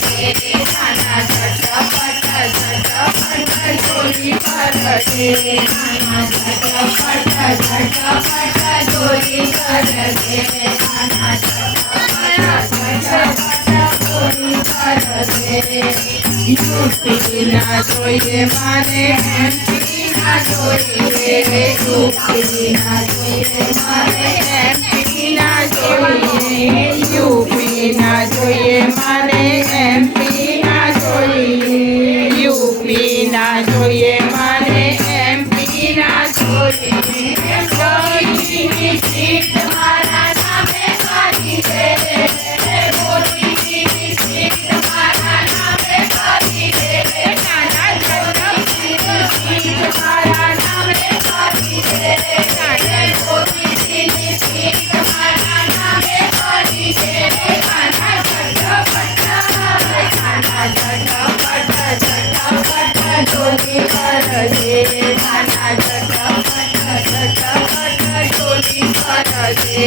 નાના ઝટપટ ચોરી કરજે નાના ઝટપટ ચોરી કરજે નાના ઝટપટ ચોરી કરજે યુપી ના જોઈએ મારે એમપી ના જોઈએ યુપી ના જોઈએ મારે એમપી ના જોઈએ યુપી ના જોઈએ મારે એમપી ના જોઈએ યુપી ના જોઈએ મારે એમપી ના જોઈએ મોદીની સીટ મારા નામે કરી દે મોદીની સીટ મારા નામે કરી દે નાના ઝટપટ સીટ મારા નામે કરી દે મોદીની સીટ મારા નામે કરી દે નાના ઝટપટ ચોરી કરજે નાના ઝટપટ ચોરી કરજે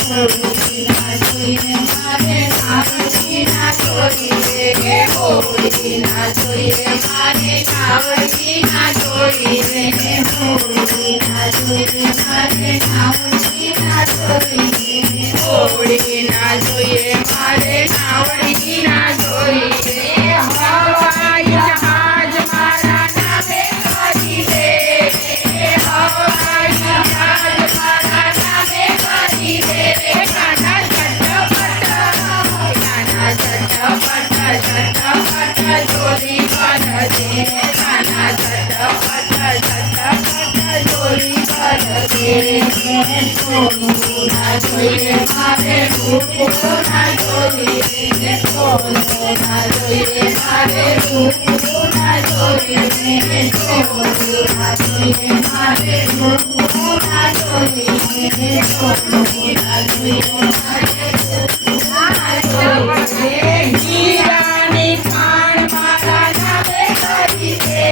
હોળી ના જોઈએ મારે નાવડી ના ચોરી રે હોળી ના જોઈએ મારે નાવડી ના ચોરી રે હોળી ના જોઈએ મારે નાવડી ના ચોરી રે હોળી ના જોઈએ મારે નાવડી ના ચોરી રે હવાઈ જહાજ મારા નામે કરી દે હવાઈ જહાજ મારા નામે કરી દે નાના ઝટપટ ચોરી કરજે નાના ઝટપટ ચોરી કરજે સોનું ના જોઈએ મારે રૂપો ના જોઈએ સોનું ના જોઈએ મારે રૂપો ના જોઈએ સોનું ના જોઈએ મારે રૂપો ના જોઈએ સોનું ના જોઈએ મારે રૂપો ના જોઈએ હીરાની ખાણ મારા નામે કરી દે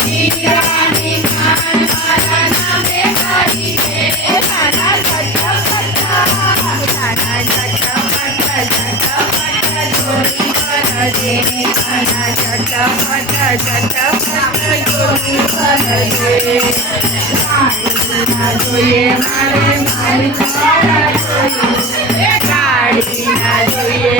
હીરાની ખાણ મારા નામે કરી દે નાના ઝટપટ ચોરી કરજે નાના ઝટપટ ચોરી કરજે ના જોઈએ મારે મારી ગાડી ના જોઈએ